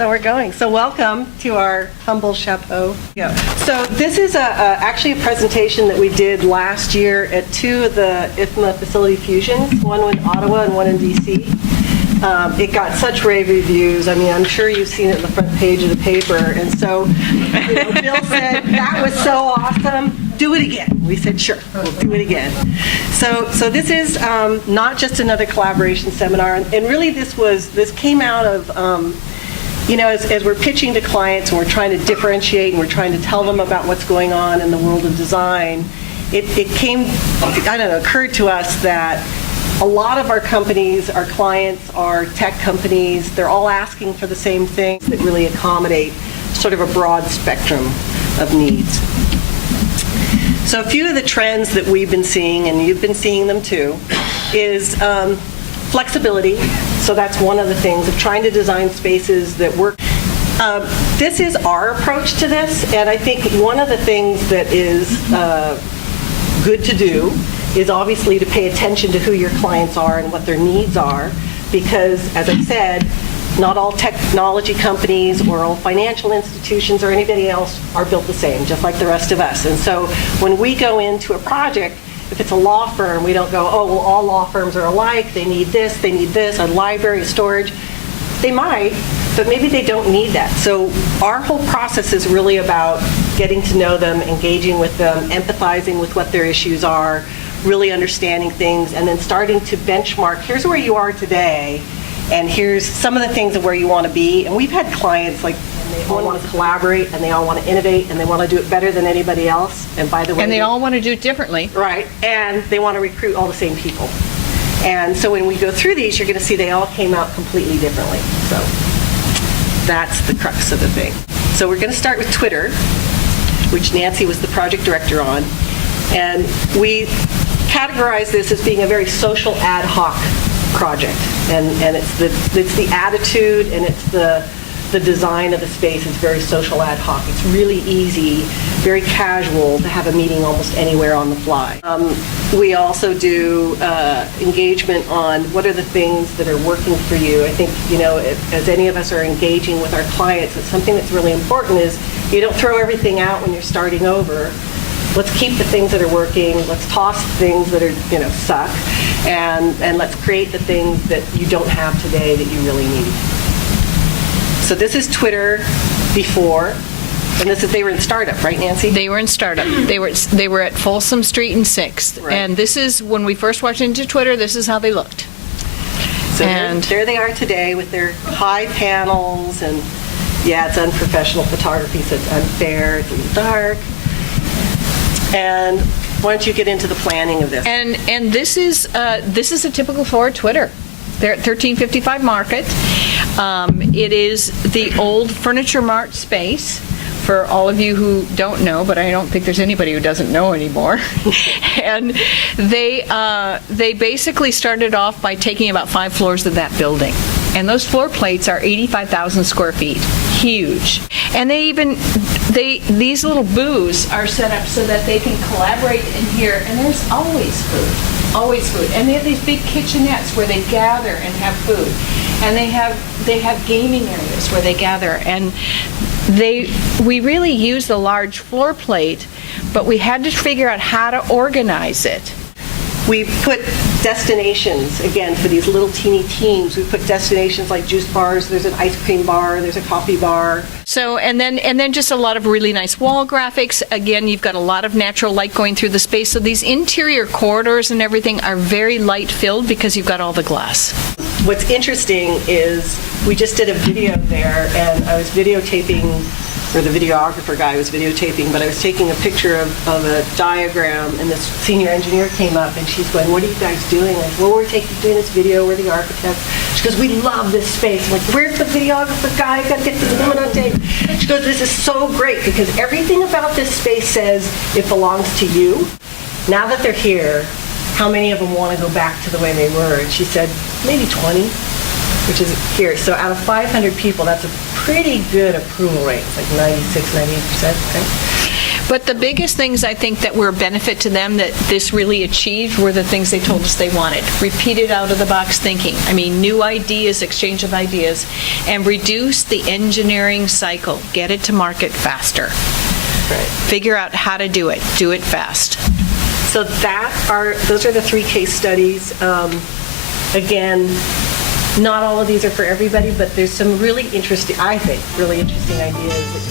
So we're going. So welcome to our humble chapeau. Yeah. So this is actually a presentation that we did last year at two of the IFMA facility fusions, one in Ottawa and one in DC. It got such rave reviews. I mean, I'm sure you've seen it on the front page of the paper. And so, Bill said, that was so awesome. Do it again. We said, sure, we'll do it again. So this is not just another collaboration seminar. And really this came out of, as we're pitching to clients and we're trying to differentiate and we're trying to tell them about what's going on in the world of design, it occurred to us that a lot of our companies, our clients, are tech companies. They're all asking for the same things that really accommodate sort of a broad spectrum of needs. So a few of the trends that we've been seeing, and you've been seeing them too, is flexibility. So that's one of the things of trying to design spaces that work. This is our approach to this, and I think one of the things that is good to do is obviously to pay attention to who your clients are and what their needs are, because, as I said, not all technology companies or all financial institutions or anybody else are built the same, just like the rest of us. And so when we go into a project, if it's a law firm, we don't go, oh, well, all law firms are alike, they need this, a library, storage. They might, but maybe they don't need that. So our whole process is really about getting to know them, engaging with them, empathizing with what their issues are, really understanding things, and then starting to benchmark, here's where you are today, and here's some of the things of where you want to be. And we've had clients like, they all want to collaborate, and they all want to innovate, and they want to do it better than anybody else. And by the way, and they all want to do it differently. Right, and they want to recruit all the same people. And so when we go through these, you're going to see they all came out completely differently. So that's the crux of the thing. So we're going to start with Twitter, which Nancy was the project director on. And we categorize this as being a very social ad hoc project. And it's the attitude and it's the design of the space is very social ad hoc. It's really easy, very casual to have a meeting almost anywhere on the fly. We also do engagement on what are the things that are working for you. I think, as any of us are engaging with our clients, it's something that's really important is you don't throw everything out when you're starting over. Let's keep the things that are working. Let's toss things that are, suck, and let's create the things that you don't have today that you really need. So this is Twitter before, and they were in startup, right, Nancy? They were in startup. They were at Folsom Street and 6th, right. And this is when we first walked into Twitter. This is how they looked. So there they are today with their high panels, and yeah, it's unprofessional photography, so it's unfair. It's a little dark. And why don't you get into the planning of this? And this is a typical floor at Twitter. They're at 1355 Market. It is the old Furniture Mart space. For all of you who don't know, but I don't think there's anybody who doesn't know anymore. And they basically started off by taking about 5 floors of that building. And those floor plates are 85,000 square feet. Huge. And these little booths are set up so that they can collaborate in here, and there's always food. And they have these big kitchenettes where they gather and have food. And they have gaming areas where they gather. And we really use the large floor plate, but we had to figure out how to organize it. We put destinations, again, for these little teeny teams. We put destinations like juice bars, there's an ice cream bar, there's a coffee bar. So, and then just a lot of really nice wall graphics. Again, you've got a lot of natural light going through the space. So these interior corridors and everything are very light filled because you've got all the glass. What's interesting is we just did a video there, and I was videotaping, or the videographer guy was videotaping, but I was taking a picture of a diagram, and this senior engineer came up, and she's going, what are you guys doing? I said, well, we're doing this video, we're the architects. She goes, we love this space. I'm like, where's the videographer guy? I've got to get this woman on tape. She goes, this is so great, because everything about this space says it belongs to you. Now that they're here, how many of them want to go back to the way they were? And she said, maybe 20, which is here. So out of 500 people, that's a pretty good approval rate. It's like 96, 98%, right? But the biggest things I think that were a benefit to them that this really achieved were the things they told us they wanted. Repeated out-of-the-box thinking. I mean, new ideas, exchange of ideas, and reduce the engineering cycle. Get it to market faster. Right. Figure out how to do it. Do it fast. So those are the 3 case studies. Again, not all of these are for everybody, but there's some really interesting, I think, really interesting ideas that